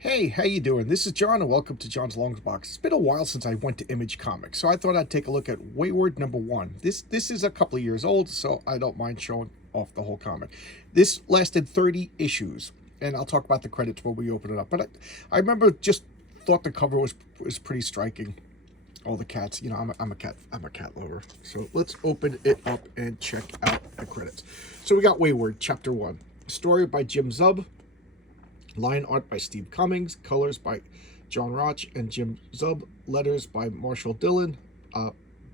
Hey, how you doing? This is John, and welcome to John's Long Box. It's been a while since I went to Image Comics, so I thought I'd take a look at Wayward #1. This is a couple of years old, so I don't mind showing off the whole comic. This lasted 30 issues, and I'll talk about the credits when we open it up. But I remember just thought the cover was pretty striking. All the cats, I'm a cat lover. So let's open it up and check out the credits. So we got Wayward, Chapter 1. Story by Jim Zub. Line art by Steve Cummings, colors by John Roch and Jim Zub, letters by Marshall Dillon,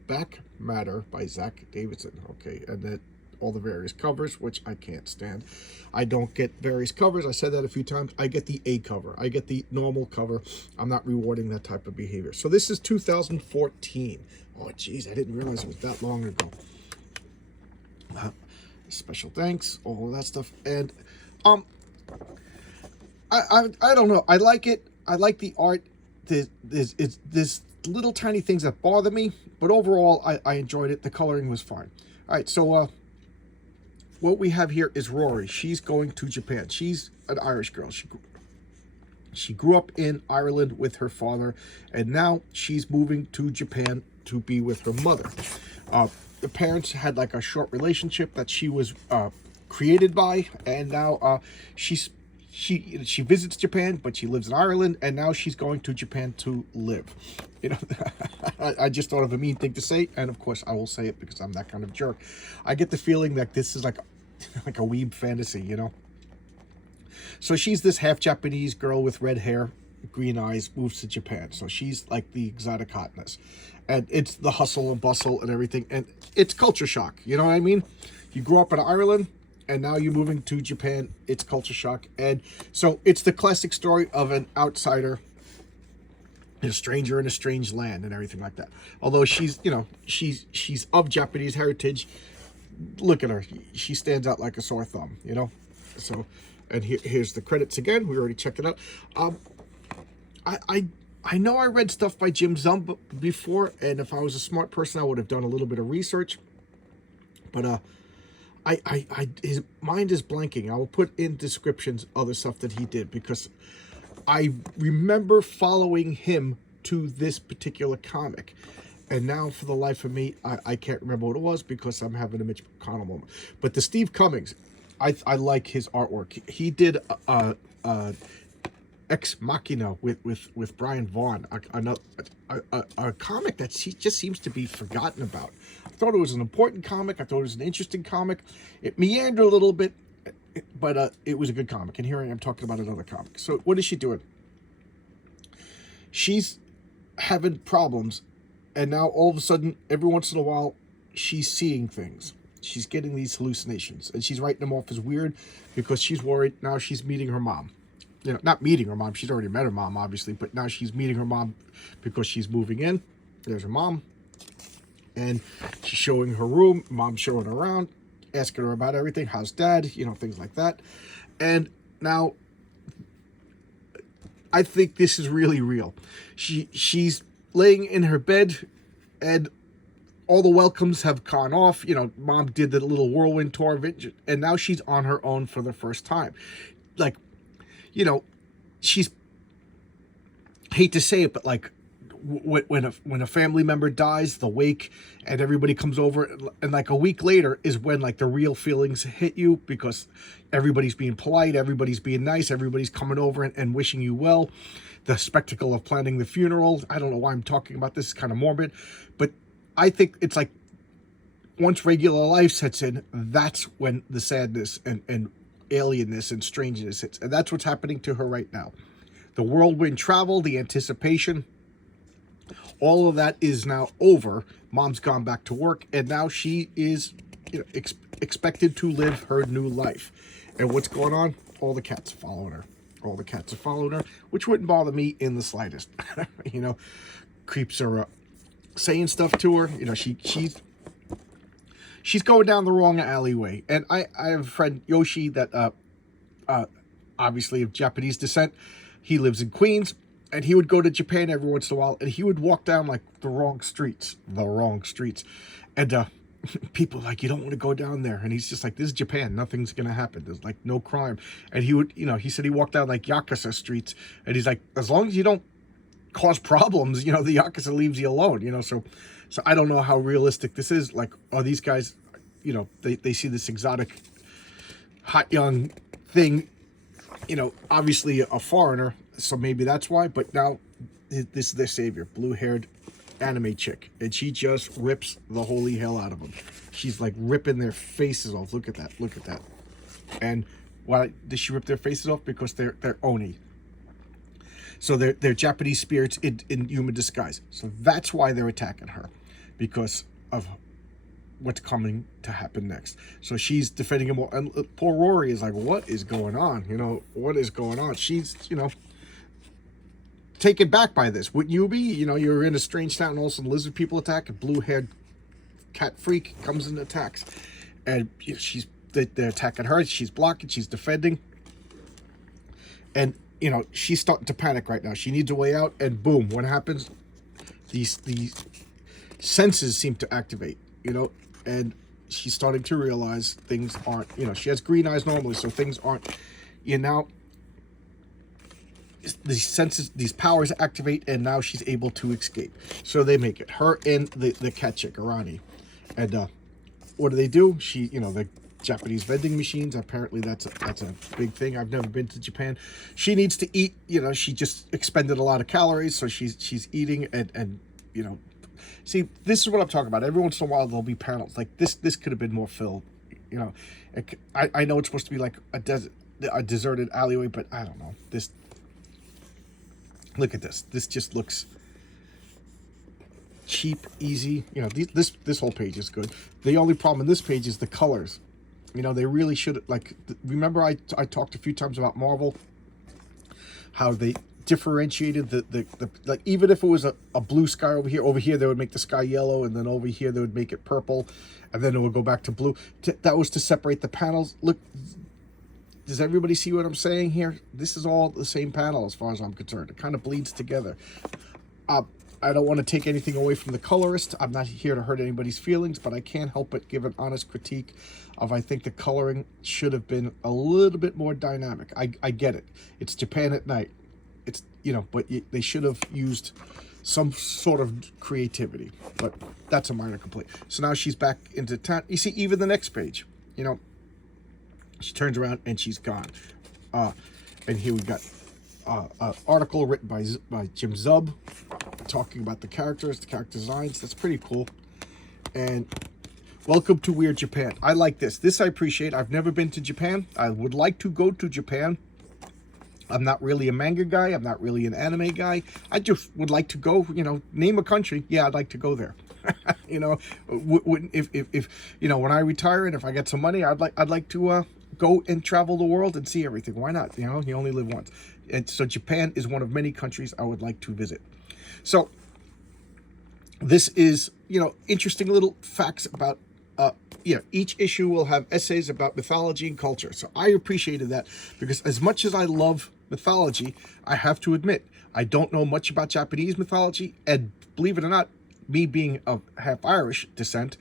back matter by Zach Davidson. Okay, and then all the various covers, which I can't stand. I don't get various covers. I said that a few times. I get the A cover. I get the normal cover. I'm not rewarding that type of behavior. So this is 2014. Oh, geez, I didn't realize it was that long ago. Special thanks, all of that stuff. And I don't know. I like it. I like the art. There's little tiny things that bother me, but overall, I enjoyed it. The coloring was fine. All right, so what we have here is Rory. She's going to Japan. She's an Irish girl. She grew up in Ireland with her father, and now she's moving to Japan to be with her mother. The parents had like a short relationship that she was created by, and now she visits Japan, but she lives in Ireland, and now she's going to Japan to live. You know, I just thought of a mean thing to say, and of course I will say it because I'm that kind of jerk. I get the feeling that this is like a weeb fantasy, you know. So she's this half Japanese girl with red hair, green eyes, moves to Japan. So she's like the exotic hotness, and it's the hustle and bustle and everything, and it's culture shock. You know what I mean? You grew up in Ireland, and now you're moving to Japan. It's culture shock. And so it's the classic story of an outsider, a stranger in a strange land and everything like that. Although she's of Japanese heritage. Look at her. She stands out like a sore thumb, you know? So, and here's the credits again. We already checked it out. I know I read stuff by Jim Zub before, and if I was a smart person, I would have done a little bit of research. But his mind is blanking. I will put in descriptions other stuff that he did, because I remember following him to this particular comic, and now for the life of me, I can't remember what it was because I'm having a Mitch McConnell moment. But the Steve Cummings, I like his artwork. He did Ex Machina with Brian Vaughan, a comic that just seems to be forgotten about. I thought it was an important comic. I thought it was an interesting comic. It meandered a little bit, but it was a good comic. And here I am talking about another comic. So what is she doing? She's having problems, and now all of a sudden, every once in a while, she's seeing things. She's getting these hallucinations, and she's writing them off as weird because she's worried now she's meeting her mom. You know, not meeting her mom. She's already met her mom, obviously, but now she's meeting her mom because she's moving in. There's her mom, and she's showing her room. Mom's showing her around, asking her about everything. How's dad? You know, things like that. And now, I think this is really real. She's laying in her bed, and all the welcomes have gone off. You know, mom did the little whirlwind tour of it, and now she's on her own for the first time. Like, you know, she's, hate to say it, but like when a family member dies, the wake, and everybody comes over, and like a week later is when like the real feelings hit you, because everybody's being polite, everybody's being nice, everybody's coming over and wishing you well. The spectacle of planning the funeral. I don't know why I'm talking about this. It's kind of morbid, but I think it's like once regular life sets in, that's when the sadness and alienness and strangeness hits. And that's what's happening to her right now. The whirlwind travel, the anticipation, all of that is now over. Mom's gone back to work, and now she is, you know, expected to live her new life. And what's going on? All the cats are following her. All the cats are following her, which wouldn't bother me in the slightest. You know, creeps are saying stuff to her. You know, she's going down the wrong alleyway. And I have a friend, Yoshi, that obviously of Japanese descent. He lives in Queens, and he would go to Japan every once in a while, and he would walk down like the wrong streets. And people like, you don't want to go down there, and he's just like, this is Japan, nothing's gonna happen, there's like no crime. And he would, he said he walked down like Yakuza streets, and he's like, as long as you don't cause problems, the Yakuza leaves you alone. So I don't know how realistic this is. Like, are these guys, they see this exotic hot young thing, obviously a foreigner, so maybe that's why. But now this is their savior, blue-haired anime chick, and she just rips the holy hell out of them. She's like ripping their faces off. Look at that. And why does she rip their faces off? Because they're oni. So they're Japanese spirits in human disguise. So that's why they're attacking her, because of what's coming to happen next. So she's defending him, and poor Rory is like, what is going on? What is going on? She's, taken back by this. Wouldn't you be? You're in a strange town, and all of a sudden lizard people attack, a blue-haired cat freak comes and attacks. And they're attacking her, she's blocking, she's defending. And, she's starting to panic right now. She needs a way out, and boom, what happens? These senses seem to activate, and she's starting to realize things aren't, she has green eyes normally, so things aren't, now these senses, these powers activate, and now she's able to escape. So they make it, her and the cat chick, Arani. And what do? She, the Japanese vending machines, apparently that's a big thing. I've never been to Japan. She needs to eat, she just expended a lot of calories, so she's eating, and see, this is what I'm talking about. Every once in a while there'll be panels like this could have been more filled. I know it's supposed to be like a deserted alleyway, but I don't know. Look at this. This just looks cheap, easy. This whole page is good. The only problem in this page is the colors. They really should, like, remember I talked a few times about Marvel, how they differentiated the like, even if it was a blue sky over here they would make the sky yellow, and then over here they would make it purple, and then it would go back to blue. That was to separate the panels. Look, does everybody see what I'm saying here? This is all the same panel as far as I'm concerned. It kind of bleeds together. I don't want to take anything away from the colorist. I'm not here to hurt anybody's feelings, but I can't help but give an honest critique of, I think the coloring should have been a little bit more dynamic. I get it. It's Japan at night. It's, but they should have used some sort of creativity. But that's a minor complaint. So now she's back into town. You see, even the next page, she turns around and she's gone. And here we got an article written by Jim Zub, talking about the characters, the character designs. That's pretty cool. And welcome to Weird Japan. I like this. This I appreciate. I've never been to Japan. I would like to go to Japan. I'm not really a manga guy. I'm not really an anime guy. I just would like to go, name a country. Yeah, I'd like to go there. If when I retire and if I get some money, I'd like to go and travel the world and see everything. Why not? You only live once. And so Japan is one of many countries I would like to visit. So this is, interesting little facts about, each issue will have essays about mythology and culture. So I appreciated that, because as much as I love mythology, I have to admit, I don't know much about Japanese mythology. And believe it or not, me being of half Irish descent,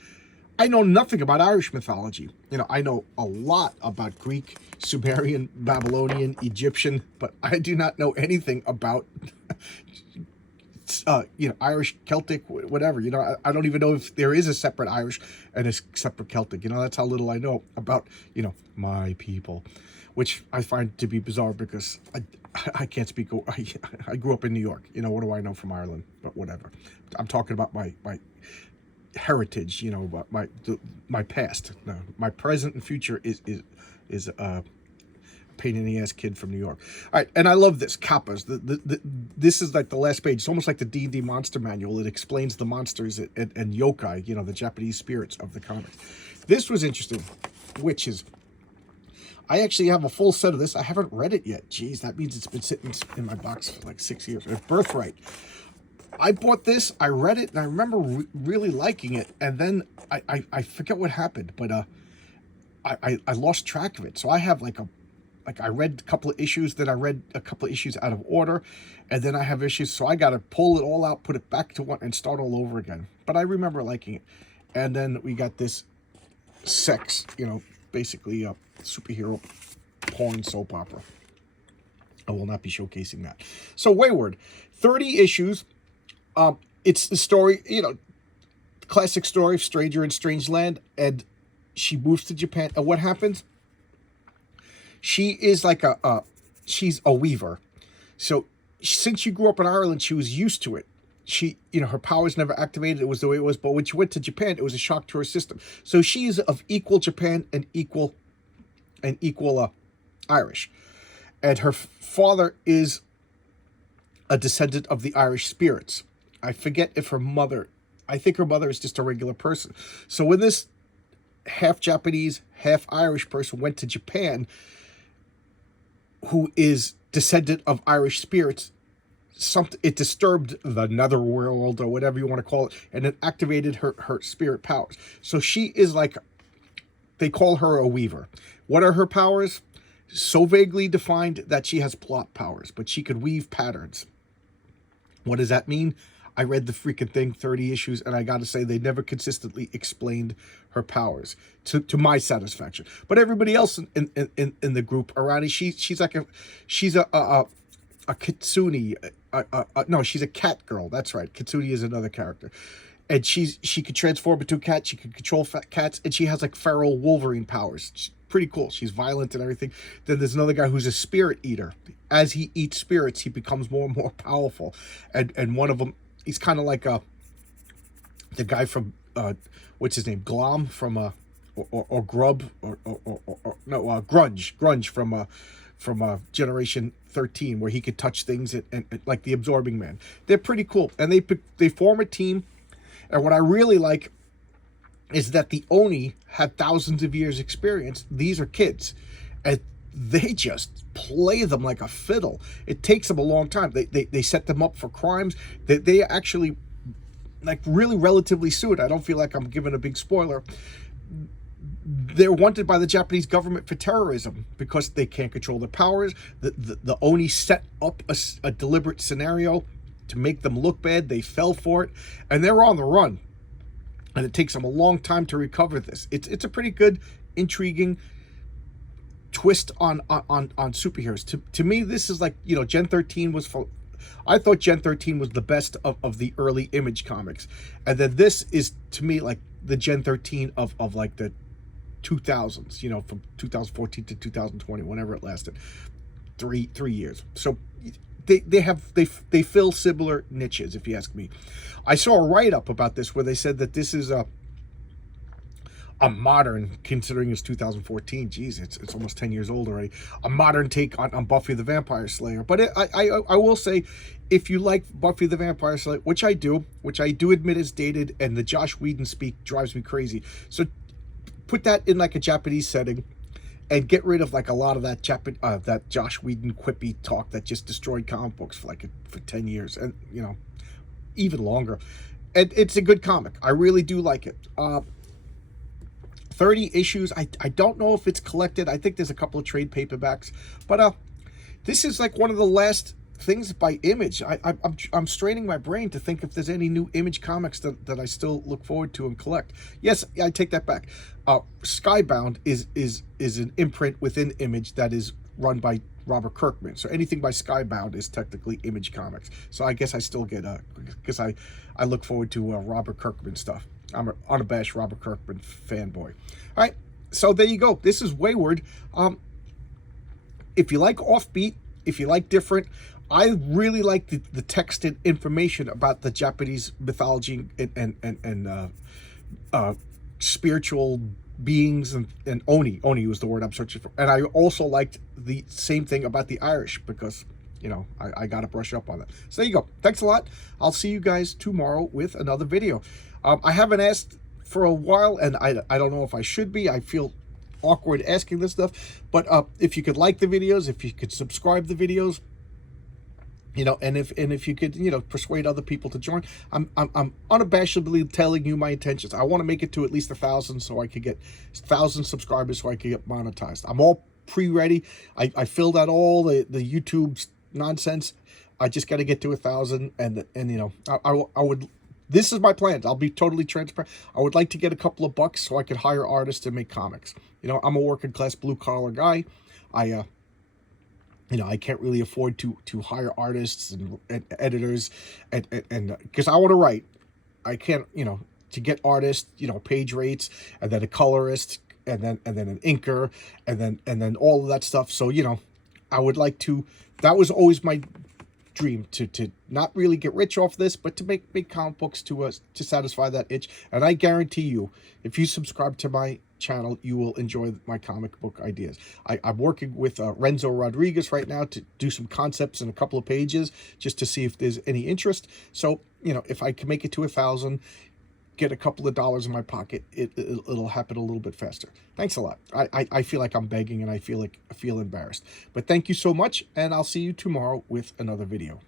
I know nothing about Irish mythology. I know a lot about Greek, Sumerian, Babylonian, Egyptian, but I do not know anything about, Irish, Celtic, whatever. I don't even know if there is a separate Irish and a separate Celtic. That's how little I know about, my people, which I find to be bizarre, because I can't speak. I grew up in New York. What do I know from Ireland? But whatever. I'm talking about my heritage. About my past. No, my present and future is pain in the ass kid from New York. All right, and I love this kappas. This is like the last page. It's almost like the D&D monster manual. It explains the monsters and yokai. The Japanese spirits of the comics. This was interesting. Witches. I actually have a full set of this. I haven't read it yet. Jeez, that means it's been sitting in my box for like 6 years. Birthright. I bought this, I read it, and I remember really liking it. And then I forget what happened, but I lost track of it. So I have I read a couple of issues, then I read a couple of issues out of order, and then I have issues. So I got to pull it all out, put it back to one, and start all over again. But I remember liking it. And then we got this sex, basically a superhero porn soap opera. I will not be showcasing that. So Wayward, 30 issues. It's the story, classic story of stranger in strange land, and she moves to Japan. And what happens? She is like she's a weaver. So since she grew up in Ireland, she was used to it. She, her powers never activated. It was the way it was. But when she went to Japan, it was a shock to her system. So she is of equal Japan and equal Irish. And her father is a descendant of the Irish spirits. I forget if I think her mother is just a regular person. So when this half Japanese, half Irish person went to Japan, who is descendant of Irish spirits, it disturbed the netherworld or whatever you want to call it, and it activated her spirit powers. So she is like, they call her a weaver. What are her powers? So vaguely defined that she has plot powers, but she could weave patterns. What does that mean? I read the freaking thing, 30 issues, and I got to say, they never consistently explained her powers to my satisfaction. But everybody else in the group around it, she's a kitsune. No, she's a cat girl. That's right. Kitsune is another character. And she could transform into a cat. She could control cats, and she has like feral Wolverine powers. She's pretty cool. She's violent and everything. Then there's another guy who's a spirit eater. As he eats spirits, he becomes more and more powerful. And one of them, he's kind of like the guy from what's his name, Glom from or Grub or Grunge from Generation 13, where he could touch things and like the Absorbing Man. They're pretty cool, and they form a team. And what I really like is that the Oni had thousands of years experience. These are kids, and they just play them like a fiddle. It takes them a long time. They set them up for crimes. They actually, like, really relatively soon, I don't feel like I'm giving a big spoiler, they're wanted by the Japanese government for terrorism because they can't control their powers. The Oni set up a deliberate scenario to make them look bad. They fell for it, and they're on the run. And it takes them a long time to recover this. It's a pretty good, intriguing twist on superheroes. To me, this is like, Gen 13 was for... I thought Gen 13 was the best of the early Image comics. And then this is, to me, like the Gen 13 of like the 2000s, from 2014 to 2020, whenever it lasted. Three years. So they fill similar niches, if you ask me. I saw a write-up about this where they said that this is a modern, considering it's 2014, geez, it's almost 10 years old already, a modern take on Buffy the Vampire Slayer. But I will say, if you like Buffy the Vampire Slayer, which I do admit is dated, and the Josh Whedon speak drives me crazy. So put that in like a Japanese setting, and get rid of like a lot of that that Josh Whedon quippy talk that just destroyed comic books for 10 years, and even longer. And it's a good comic. I really do like it. 30 issues. I don't know if it's collected. I think there's a couple of trade paperbacks, but this is like one of the last things by Image. I'm straining my brain to think if there's any new Image comics that I still look forward to and collect. Yes, I take that back. Skybound is an imprint within Image that is run by Robert Kirkman. So anything by Skybound is technically Image Comics. So I guess I still get because I look forward to Robert Kirkman stuff. I'm an unabashed Robert Kirkman fanboy. All right, so there you go. This is Wayward. If you like offbeat, if you like different, I really like the text and information about the Japanese mythology and spiritual beings and Oni was the word I'm searching for. And I also liked the same thing about the Irish, because I got to brush up on that. So there you go. Thanks a lot. I'll see you guys tomorrow with another video. I haven't asked for a while, and I don't know if I should be. I feel awkward asking this stuff, but if you could like the videos, if you could subscribe the videos, and if you could, persuade other people to join. I'm unabashedly telling you my intentions. I want to make it to at least 1,000, so I could get 1,000 subscribers, so I could get monetized. I'm all pre-ready. I filled out all the YouTube nonsense. I just got to get to 1,000, and I would this is my plans. I'll be totally transparent. I would like to get a couple of bucks so I could hire artists and make comics. You know, I'm a working class blue collar guy. I I can't really afford to hire artists and editors and because I want to write. I can't, to get artists, page rates, and then a colorist, and then an inker, and then all of that stuff. So, I would like to. That was always my dream, to not really get rich off this, but to make comic books to satisfy that itch. And I guarantee you, if you subscribe to my channel, you will enjoy my comic book ideas. I'm working with Renzo Rodriguez right now to do some concepts in a couple of pages just to see if there's any interest. So, if I can make it to 1,000, get a couple of dollars in my pocket, it'll happen a little bit faster. Thanks a lot. I feel like I'm begging, and I feel embarrassed. But thank you so much, and I'll see you tomorrow with another video.